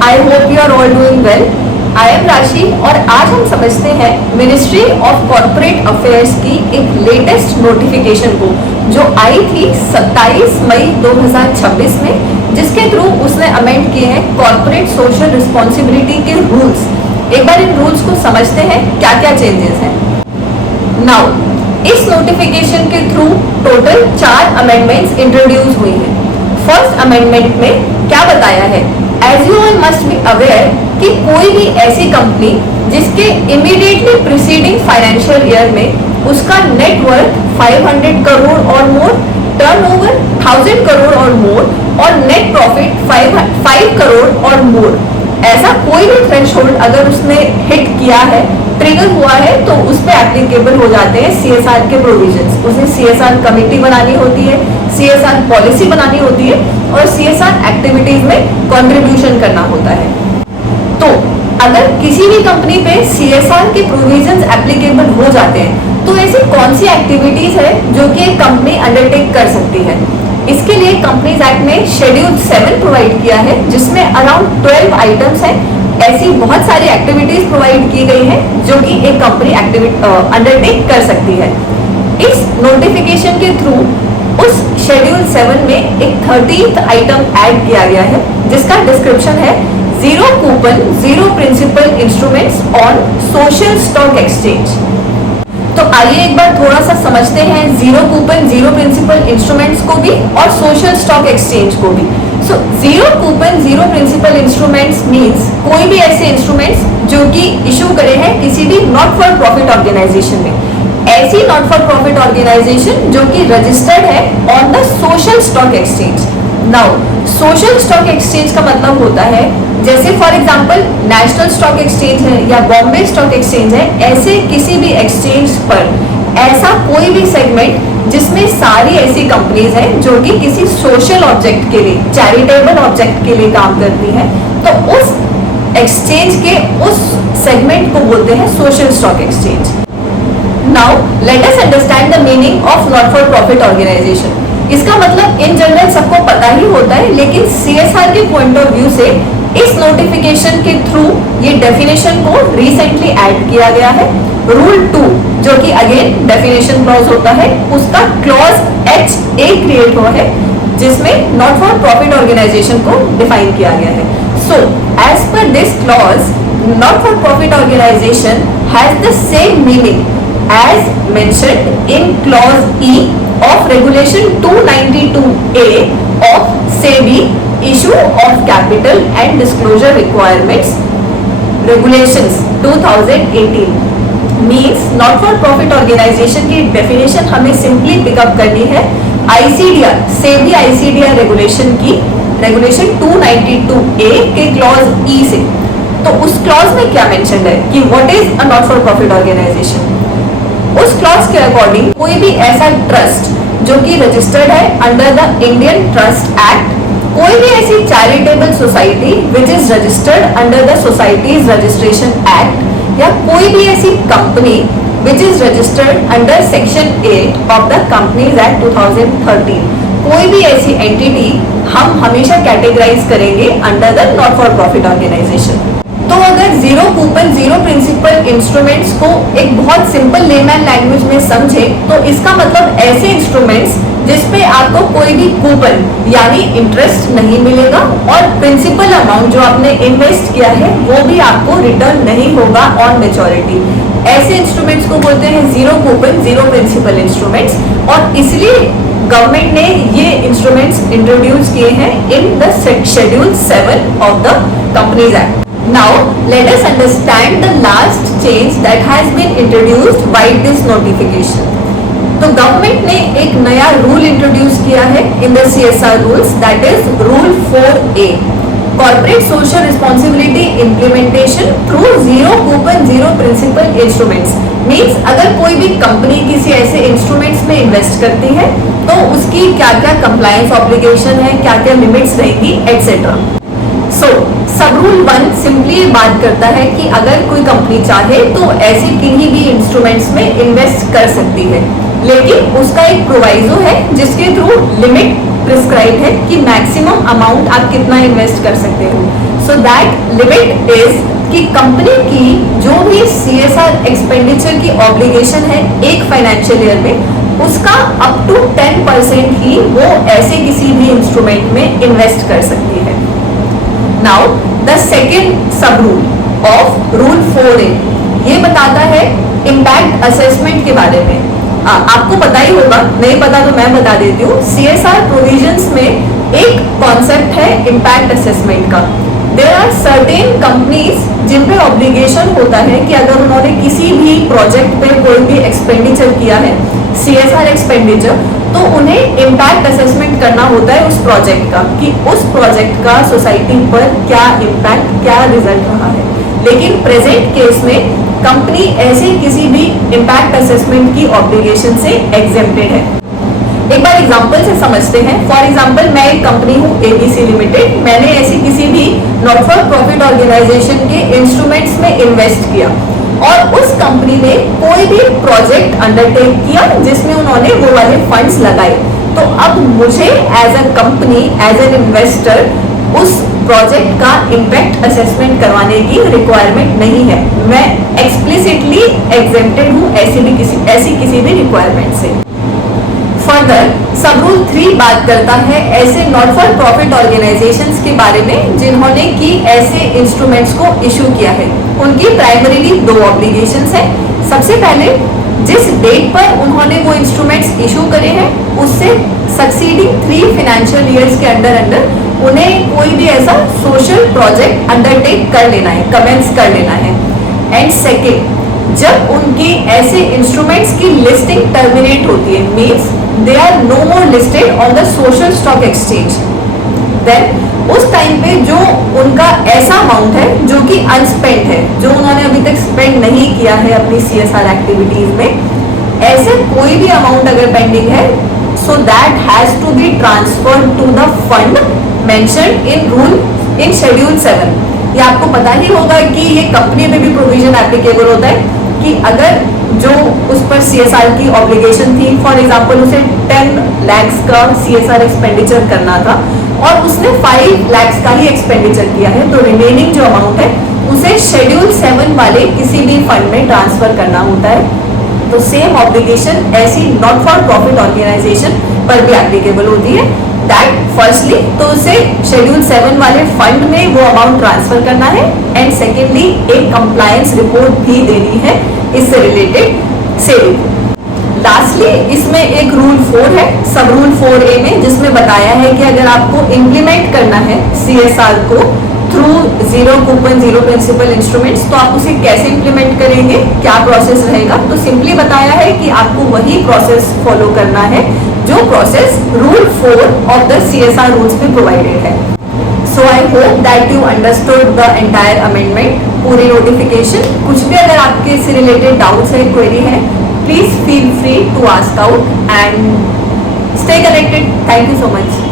I hope you are all doing well. I am राशि और आज हम समझते हैं मिनिस्ट्री ऑफ कॉर्पोरेट अफेयर्स की एक लेटेस्ट नोटिफिकेशन को जो आई थी 27 मई 2026 में, जिसके थ्रू उसने अमेंड किए हैं कॉर्पोरेट सोशल रिस्पॉन्सिबिलिटी के रूल्स। एक बार इन रूल्स को समझते हैं क्या क्या चेंजेस हैं। नाउ इस नोटिफिकेशन के थ्रू टोटल 4 अमेंडमेंट्स इंट्रोड्यूस हुई हैं। फर्स्ट अमेंडमेंट में क्या बताया है, as you all must be aware कि कोई भी ऐसी कंपनी जिसके इमीडिएटली प्रीसीडिंग फाइनेंशियल ईयर में उसका नेटवर्थ 500 करोड़ और मोर, टर्नओवर 1000 करोड़ और मोर और नेट प्रॉफिट 5 करोड़ और मोर, ऐसा कोई भी थ्रेशोल्ड अगर उसने हिट किया है, ट्रिगर हुआ है, तो उस पर एप्लीकेबल हो जाते हैं सीएसआर के प्रोविजंस। उसे सीएसआर कमेटी बनानी होती है, सीएसआर पॉलिसी बनानी होती है और सीएसआर एक्टिविटीज में कंट्रीब्यूशन करना होता है। तो अगर किसी भी कंपनी पे सीएसआर के प्रोविजंस एप्लीकेबल हो जाते हैं तो ऐसी कौन सी एक्टिविटीज है जो कि एक कंपनी अंडरटेक कर सकती है। इसके लिए कंपनीज एक्ट में शेड्यूल 7 प्रोवाइड किया है, जिसमें अराउंड 12 आइटम्स हैं। ऐसी बहुत सारी एक्टिविटीज प्रोवाइड की गई हैं जो कि एक कंपनी अंडरटेक कर सकती है। इस नोटिफिकेशन के थ्रू उस शेड्यूल 7 में एक 13th आइटम ऐड किया गया है, जिसका डिस्क्रिप्शन है zero coupon zero principal instruments on social stock exchange. तो आइए एक बार थोड़ा सा समझते हैं zero coupon zero principal instruments को भी और सोशल स्टॉक एक्सचेंज को भी। So zero coupon zero principal instruments means कोई भी ऐसे इंस्ट्रूमेंट्स जो कि इशू करे हैं किसी भी नॉट फॉर प्रॉफिट ऑर्गेनाइजेशन में, ऐसी नॉट फॉर प्रॉफिट ऑर्गेनाइजेशन जो कि रजिस्टर्ड है on the social stock exchange. Now social stock exchange का मतलब होता है जैसे for example national stock exchange है या बॉम्बे स्टॉक एक्सचेंज है, ऐसे किसी भी एक्सचेंज पर ऐसा कोई भी सेगमेंट जिसमें सारी ऐसी कंपनीज हैं जो कि किसी सोशल ऑब्जेक्ट के लिए, चैरिटेबल ऑब्जेक्ट के लिए काम करती हैं, तो उस एक्सचेंज के उस सेगमेंट को बोलते हैं social stock exchange. Now let us understand the meaning of not for profit organisation. इसका मतलब इन जनरल सबको पता ही होता है, लेकिन सीएसआर के पॉइंट ऑफ व्यू से इस नोटिफिकेशन के थ्रू ये डेफिनेशन को रिसेंटली ऐड किया गया है। रूल 2 जो कि अगेन डेफिनेशन क्लॉज होता है, उसका क्लॉज HA क्रिएट हुआ है जिसमें नॉट फॉर प्रॉफिट ऑर्गेनाइजेशन को डिफाइन किया गया है। So as per this clause not for profit organisation has the same meaning as mentioned in clause E of regulation 292A of SEBI issue of capital and disclosure requirements regulations 2018 means not for profit organization की definition हमें simply pick up करनी है ICDR SEBI ICDR regulation की regulation 292A के clause E से। तो उस clause में क्या mentioned है कि what is a not for profit organization। उस क्लॉज के अकॉर्डिंग कोई भी ऐसा ट्रस्ट जो कि रजिस्टर्ड है under the Indian trust act, कोई भी ऐसी charitable society which is registered under the societies registration act, या कोई भी ऐसी company which is registered under section 8 of the companies act 2013, कोई भी ऐसी एंटिटी हम हमेशा कैटेगराइज करेंगे under the not for profit organisation. तो अगर zero coupon zero principal instruments को एक बहुत सिंपल लेमैन लैंग्वेज में समझे तो इसका मतलब ऐसे इंस्ट्रूमेंट्स जिसपे आपको कोई भी कूपन यानी इंटरेस्ट नहीं मिलेगा और प्रिंसिपल अमाउंट जो आपने इन्वेस्ट किया है वो भी आपको रिटर्न नहीं होगा ऑन मैच्योरिटी, ऐसे इंस्ट्रूमेंट्स को बोलते हैं zero coupon zero principal instruments. और इसलिए गवर्नमेंट ने ये इंस्ट्रूमेंट्स इंट्रोड्यूस किए हैं in the schedule 7 of the companies act. Now let us understand the last change that has been introduced by this notification. तो गवर्नमेंट ने एक नया रूल इंट्रोड्यूस किया है in the CSR rules, that is rule 4A, corporate social responsibility implementation through zero coupon zero principal instruments. Means अगर कोई भी company किसी ऐसे इंस्ट्रूमेंट्स में इन्वेस्ट करती है तो उसकी क्या क्या कंप्लायंस ऑब्लिगेशन है, क्या क्या लिमिट्स रहेगी एक्सेट्रा। सो सब रूल 1 सिंपली बात करता है कि अगर कोई कंपनी चाहे तो ऐसे किन्हीं भी इंस्ट्रूमेंट्स में इन्वेस्ट कर सकती है, लेकिन उसका एक प्रोवाइजो है जिसके थ्रू लिमिट प्रिस्क्राइब है कि मैक्सिमम अमाउंट आप कितना इन्वेस्ट कर सकते हो। सो दैट लिमिट इज कि कंपनी की जो भी CSR एक्सपेंडिचर की ऑब्लिगेशन है एक फाइनेंशियल ईयर में, उसका अप टू 10% ही वो ऐसे किसी भी इंस्ट्रूमेंट में इन्वेस्ट कर सकती है। नाउ द सेकेंड सब रूल ऑफ रूल 4A ये बताता है इम्पैक्ट असेसमेंट के बारे में। आपको पता ही होगा, नहीं पता तो मैं बता देती हूँ। CSR प्रोविजंस में एक कॉन्सेप्ट है इम्पैक्ट असेसमेंट का। देयर आर सर्टेन कंपनीज जिन पे ऑब्लिगेशन होता है कि अगर उन्होंने किसी भी प्रोजेक्ट पे कोई भी एक्सपेंडिचर किया है, CSR एक्सपेंडिचर, तो उन्हें इम्पैक्ट असेसमेंट करना होता है उस प्रोजेक्ट का कि उस प्रोजेक्ट का सोसाइटी पर क्या इम्पैक्ट, क्या रिजल्ट रहा है। लेकिन प्रेजेंट केस में कंपनी ऐसे किसी भी इम्पैक्ट असेसमेंट की ऑब्लिगेशन से एग्जेम्प्टेड है। एक बार एग्जांपल से समझते हैं। फॉर एग्जांपल मैं एक कंपनी हूँ ABC लिमिटेड, मैंने ऐसी किसी भी नॉट फॉर प्रॉफिट ऑर्गेनाइजेशन के इंस्ट्रूमेंट्स में इन्वेस्ट किया और उस कंपनी ने कोई भी प्रोजेक्ट अंडरटेक किया जिसमें उन्होंने वो वाले फंड्स लगाए। तो अब मुझे as a company, as an investor उस प्रोजेक्ट का इम्पैक्ट असेसमेंट करवाने की रिक्वायरमेंट नहीं है। मैं एक्सप्लिसिटली एग्जेम्प्टेड हूँ ऐसी किसी भी रिक्वायरमेंट से। फर्दर सब रूल 3 बात करता है ऐसे नॉट फॉर प्रॉफिट ऑर्गेनाइजेशंस के बारे में जिन्होंने कि ऐसे इंस्ट्रूमेंट्स को इशू किया है। उनकी प्राइमरीली 2 ऑब्लिगेशंस है। सबसे पहले जिस डेट पर उन्होंने वो इंस्ट्रूमेंट्स इशू करे हैं उससे सक्सीडिंग 3 फाइनेंशियल ईयर्स के अंदर उन्हें कोई भी ऐसा सोशल प्रोजेक्ट अंडरटेक कर लेना है, कमेंस कर लेना है। एंड सेकेंड, जब उनकी ऐसे इंस्ट्रूमेंट्स की लिस्टिंग टर्मिनेट होती है, means they are no more listed on the social stock exchange, then उस टाइम पे जो उनका ऐसा अमाउंट है जो कि अनस्पेंड है, जो उन्होंने अभी तक स्पेंड नहीं किया है अपनी CSR एक्टिविटीज में, ऐसे कोई भी अमाउंट अगर पेंडिंग है, so that has to be transferred to the fund mentioned in rule in schedule 7। ये आपको पता ही होगा कि ये कंपनी में भी प्रोविजन एप्लीकेबल होता है कि अगर जो उस पर CSR की ऑब्लिगेशन थी, फॉर एग्जांपल उसे 10 लाख का CSR एक्सपेंडिचर करना था और उसने 5 लाख का ही एक्सपेंडिचर किया है, तो रिमेनिंग जो अमाउंट है उसे शेड्यूल 7 वाले किसी भी फंड में ट्रांसफर करना होता है। तो सेम ऑब्लिगेशन ऐसी नॉट फॉर प्रॉफिट ऑर्गेनाइजेशन पर भी एप्लीकेबल होती है। दैट फर्स्टली तो उसे शेड्यूल 7 वाले फंड में वो अमाउंट ट्रांसफर करना है एंड सेकेंडली एक कंप्लायंस रिपोर्ट भी देनी है इससे रिलेटेड सेविंग। लास्टली इसमें एक रूल 4 है सब रूल 4A में, जिसमें बताया है कि अगर आपको इम्प्लीमेंट करना है CSR को through zero coupon zero principal instruments, तो आप उसे कैसे इम्प्लीमेंट करेंगे, क्या प्रोसेस रहेगा। तो सिंपली बताया है कि आपको वही प्रोसेस फॉलो करना है जो process rule 4 of the CSR rules में प्रोवाइडेड है। So I hope that you understood the entire amendment, पूरी नोटिफिकेशन। कुछ भी अगर आपके इससे रिलेटेड डाउट्स है, क्वेरी है, please feel free to ask out and stay connected. Thank you so much.